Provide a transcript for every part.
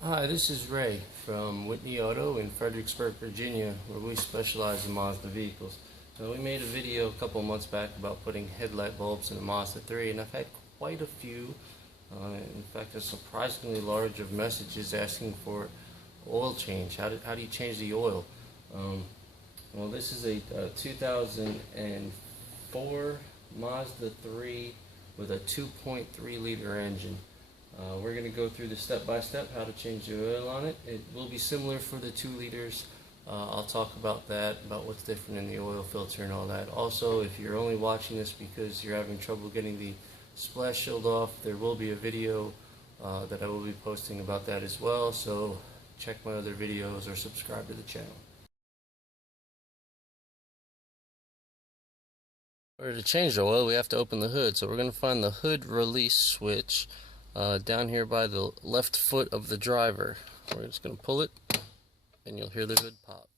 Hi, this is Ray from Whitney Auto in Fredericksburg, Virginia, where we specialize in Mazda vehicles. Now, we made a video a couple months back about putting headlight bulbs in a Mazda 3, and I've had quite a few. In fact, a surprisingly large of messages asking for oil change. How do you change the oil? Well, this is a 2004 Mazda 3 with a 2.3 liter engine. We're going to go through the step-by-step how to change the oil on it. It will be similar for the 2 liters. I'll talk about that, about what's different in the oil filter and all that. Also, if you're only watching this because you're having trouble getting the splash shield off, there will be a video that I will be posting about that as well. So check my other videos or subscribe to the channel. In order to change the oil, we have to open the hood. So we're going to find the hood release switch down here by the left foot of the driver. We're just going to pull it, and you'll hear the hood pop.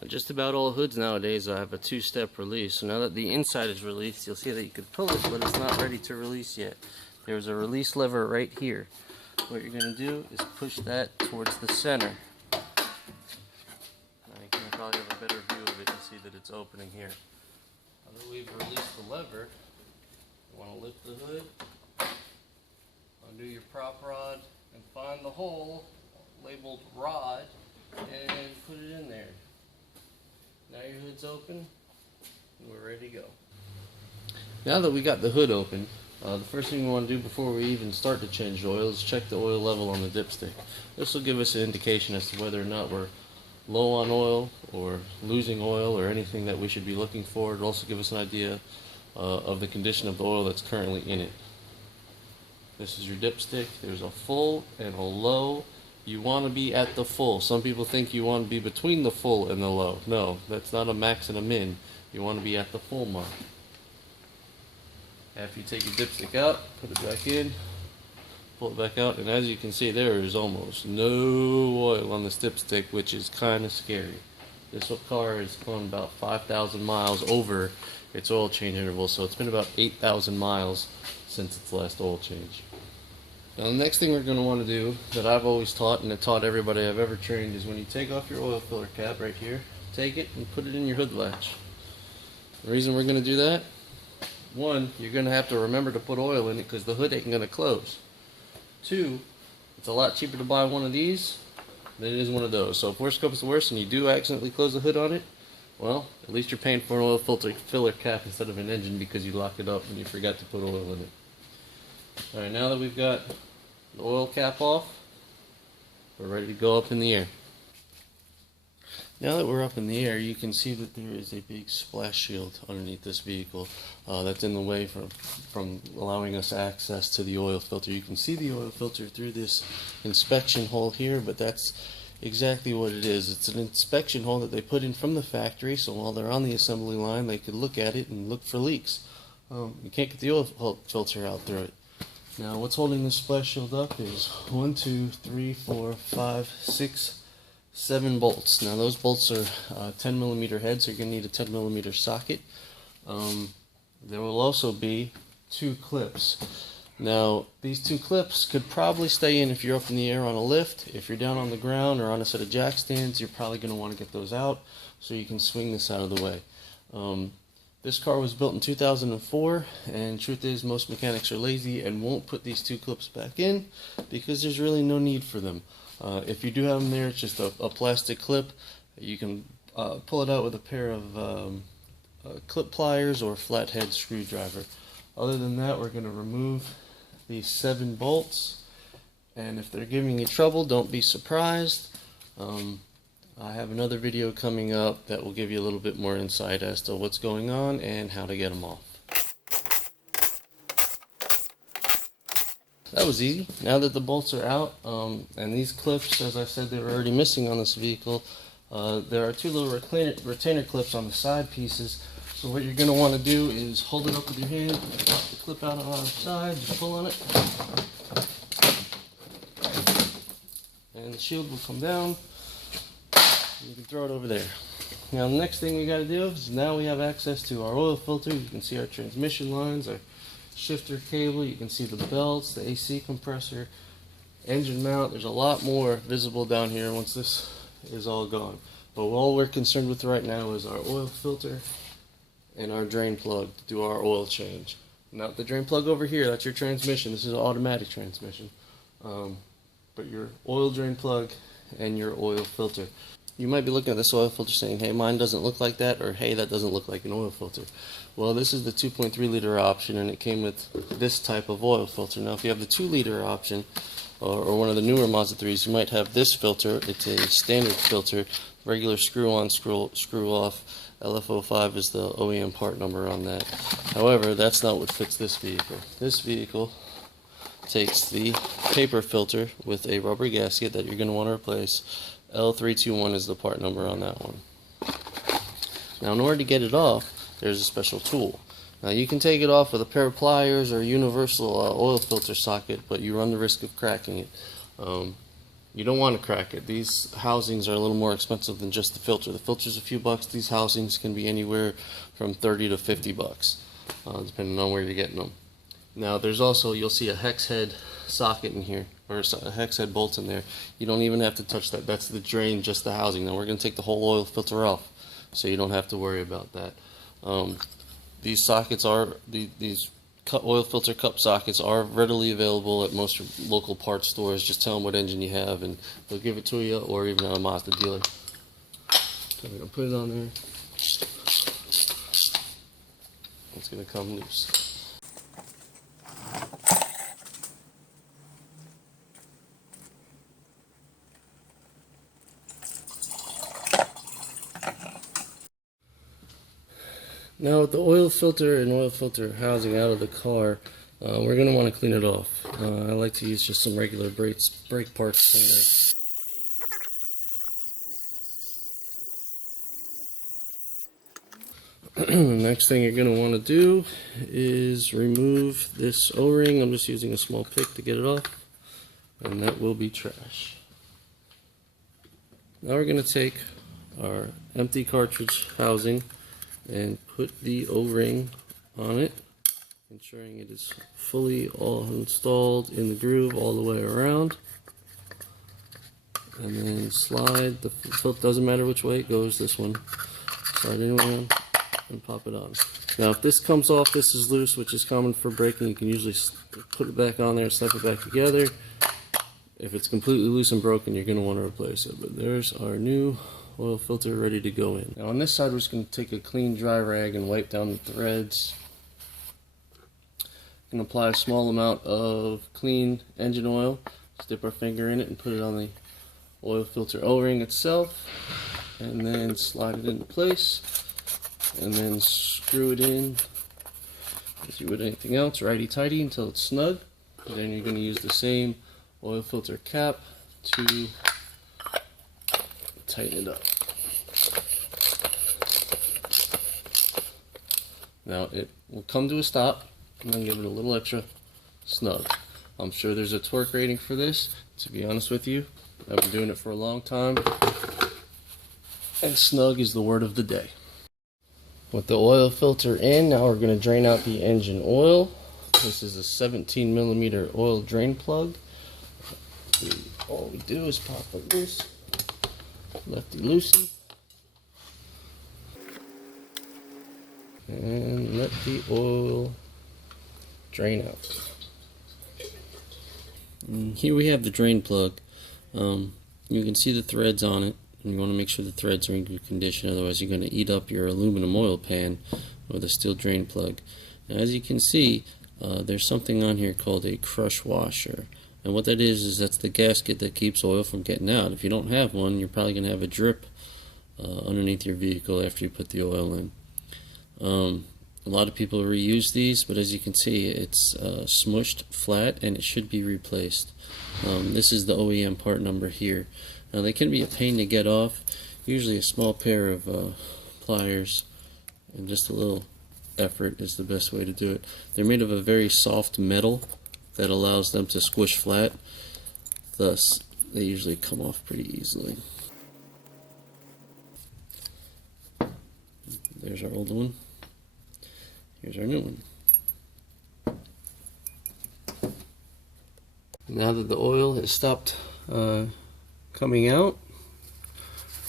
Now, just about all hoods nowadays have a 2-step release. So now that the inside is released, you'll see that you can pull it, but it's not ready to release yet. There's a release lever right here. What you're going to do is push that towards the center. Now you can probably have a better view of it and see that it's opening here. Now that we've released the lever, you want to lift the hood, undo your prop rod, and find the hole labeled rod and put it in there. Now your hood's open and we're ready to go. Now that we got the hood open, the first thing we want to do before we even start to change the oil is check the oil level on the dipstick. This will give us an indication as to whether or not we're low on oil or losing oil or anything that we should be looking for. It'll also give us an idea of the condition of the oil that's currently in it. This is your dipstick. There's a full and a low. You want to be at the full. Some people think you want to be between the full and the low. No, that's not a max and a min. You want to be at the full mark. After you take your dipstick out, put it back in, pull it back out, and as you can see, there is almost no oil on this dipstick, which is kind of scary. This car has gone about 5,000 miles over its oil change interval, so it's been about 8,000 miles since its last oil change. Now the next thing we're going to want to do, that I've always taught and I taught everybody I've ever trained, is when you take off your oil filler cap right here, take it and put it in your hood latch. The reason we're going to do that, one, you're going to have to remember to put oil in it because the hood ain't going to close. Two, it's a lot cheaper to buy one of these than it is one of those. So if worst comes to worst and you do accidentally close the hood on it, well, at least you're paying for an oil filler cap instead of an engine because you locked it up and you forgot to put oil in it. Alright, now that we've got the oil cap off, we're ready to go up in the air. Now that we're up in the air, you can see that there is a big splash shield underneath this vehicle that's in the way from allowing us access to the oil filter. You can see the oil filter through this inspection hole here, but that's exactly what it is. It's an inspection hole that they put in from the factory, so while they're on the assembly line, they could look at it and look for leaks. You can't get the oil filter out through it. Now, what's holding this splash shield up is 1, 2, 3, 4, 5, 6, 7 bolts. Now, those bolts are 10mm heads, so you're going to need a 10mm socket. There will also be 2 clips. Now, these 2 clips could probably stay in if you're up in the air on a lift. If you're down on the ground or on a set of jack stands, you're probably going to want to get those out so you can swing this out of the way. This car was built in 2004, and truth is most mechanics are lazy and won't put these 2 clips back in because there's really no need for them. If you do have them there, it's just a plastic clip. You can pull it out with a pair of clip pliers or flathead screwdriver. Other than that, we're going to remove these 7 bolts, and if they're giving you trouble, don't be surprised. I have another video coming up that will give you a little bit more insight as to what's going on and how to get them off. That was easy. Now that the bolts are out, and these clips, as I said, they were already missing on this vehicle, there are 2 little retainer clips on the side pieces. So what you're going to want to do is hold it up with your hand, pop the clip out on the side, just pull on it, and the shield will come down. You can throw it over there. Now the next thing we got to do is now we have access to our oil filter. You can see our transmission lines, our shifter cable, you can see the belts, the AC compressor, engine mount. There's a lot more visible down here once this is all gone. But all we're concerned with right now is our oil filter and our drain plug to do our oil change. Now the drain plug over here, that's your transmission. This is an automatic transmission. But your oil drain plug and your oil filter. You might be looking at this oil filter saying, hey, mine doesn't look like that, or hey, that doesn't look like an oil filter. Well, this is the 2.3 liter option, and it came with this type of oil filter. Now if you have the 2 liter option, or one of the newer Mazda 3s, you might have this filter. It's a standard filter, regular screw on, screw off. LF05 is the OEM part number on that. However, that's not what fits this vehicle. This vehicle takes the paper filter with a rubber gasket that you're going to want to replace. L321 is the part number on that one. Now in order to get it off, there's a special tool. Now you can take it off with a pair of pliers or a universal oil filter socket, but you run the risk of cracking it. You don't want to crack it. These housings are a little more expensive than just the filter. The filter's a few bucks. These housings can be anywhere from 30 to 50 bucks, depending on where you're getting them. Now there's also, you'll see a hex head socket in here, or a hex head bolt in there. You don't even have to touch that. That's the drain, just the housing. Now we're going to take the whole oil filter off, so you don't have to worry about that. These sockets are, these oil filter cup sockets are readily available at most local parts stores. Just tell them what engine you have and they'll give it to you, or even at a Mazda dealer. So we're going to put it on there. It's going to come loose. Now with the oil filter and oil filter housing out of the car, we're going to want to clean it off. I like to use just some regular brake parts cleaner. Next thing you're going to want to do is remove this O-ring. I'm just using a small pick to get it off, and that will be trash. Now we're going to take our empty cartridge housing and put the O-ring on it, ensuring it is fully all installed in the groove all the way around. And then slide the filter, doesn't matter which way it goes, this one. Slide it around and pop it on. Now if this comes off, this is loose, which is common for braking. You can usually put it back on there, slap it back together. If it's completely loose and broken, you're going to want to replace it. But there's our new oil filter ready to go in. Now on this side, we're just going to take a clean dry rag and wipe down the threads. We can apply a small amount of clean engine oil, dip our finger in it and put it on the oil filter O-ring itself, and then slide it into place, and then screw it in as you would anything else, righty-tighty until it's snug. And then you're going to use the same oil filter cap to tighten it up. Now it will come to a stop, and then give it a little extra snug. I'm sure there's a torque rating for this. To be honest with you, I've been doing it for a long time, and snug is the word of the day. With the oil filter in, now we're going to drain out the engine oil. This is a 17mm oil drain plug. All we do is pop it loose. Lefty loosey, and let the oil drain out. And here we have the drain plug. You can see the threads on it, and you want to make sure the threads are in good condition, otherwise you're going to eat up your aluminum oil pan with a steel drain plug. Now, as you can see, there's something on here called a crush washer. And what that is that's the gasket that keeps oil from getting out. If you don't have one, you're probably going to have a drip underneath your vehicle after you put the oil in. A lot of people reuse these, but as you can see, it's smushed flat and it should be replaced. This is the OEM part number here. Now they can be a pain to get off. Usually a small pair of pliers and just a little effort is the best way to do it. They're made of a very soft metal that allows them to squish flat, thus they usually come off pretty easily. There's our old one. Here's our new one. Now that the oil has stopped coming out,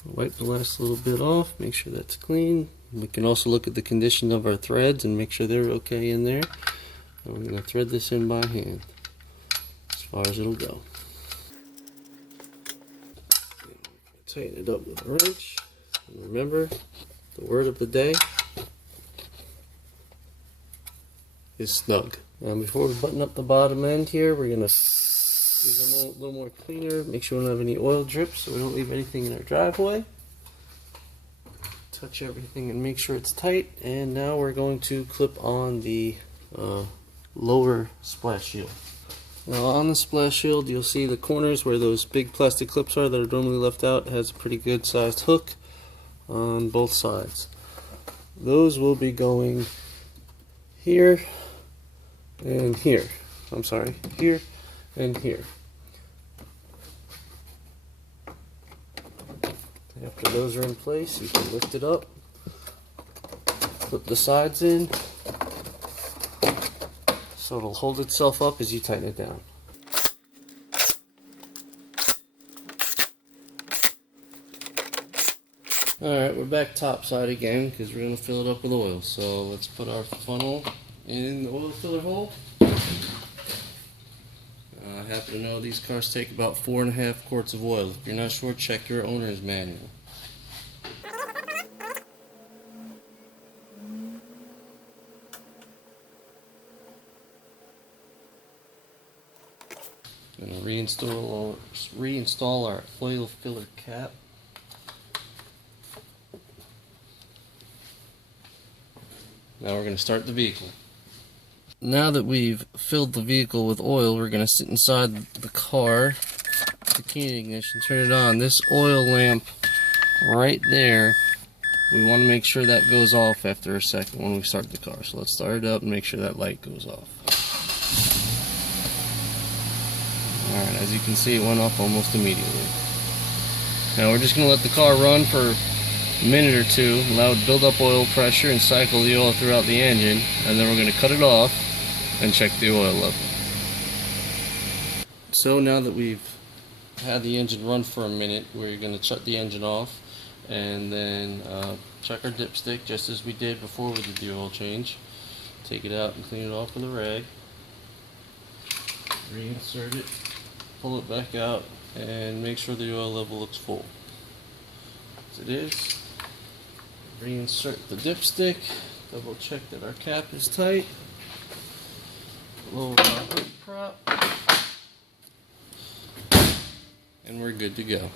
wipe the last little bit off, make sure that's clean. We can also look at the condition of our threads and make sure they're okay in there. And we're going to thread this in by hand as far as it'll go. Tighten it up with a wrench. And remember, the word of the day is snug. Now before we button up the bottom end here, we're going to use a little more cleaner, make sure we don't have any oil drips so we don't leave anything in our driveway. Touch everything and make sure it's tight, and now we're going to clip on the lower splash shield. Now on the splash shield you'll see the corners where those big plastic clips are that are normally left out. It has a pretty good sized hook on both sides. Those will be going here and here. I'm sorry, here and here. After those are in place, you can lift it up, clip the sides in, so it'll hold itself up as you tighten it down. Alright, we're back top side again because we're going to fill it up with oil. So let's put our funnel in the oil filler hole. I happen to know these cars take about 4.5 quarts of oil. If you're not sure, check your owner's manual. I'm going to reinstall our oil filler cap. Now we're going to start the vehicle. Now that we've filled the vehicle with oil, we're going to sit inside the car, the key in ignition, turn it on. This oil lamp right there, we want to make sure that goes off after a second when we start the car. So let's start it up and make sure that light goes off. Alright, as you can see, it went off almost immediately. Now we're just going to let the car run for a minute or two, allow it to build up oil pressure and cycle the oil throughout the engine, and then we're going to cut it off and check the oil level. So now that we've had the engine run for a minute, we're going to shut the engine off and then check our dipstick just as we did before we did the oil change. Take it out and clean it off with a rag. Reinsert it, pull it back out, and make sure the oil level looks full. As it is. Reinsert the dipstick, double check that our cap is tight. Lower our hood prop, and we're good to go.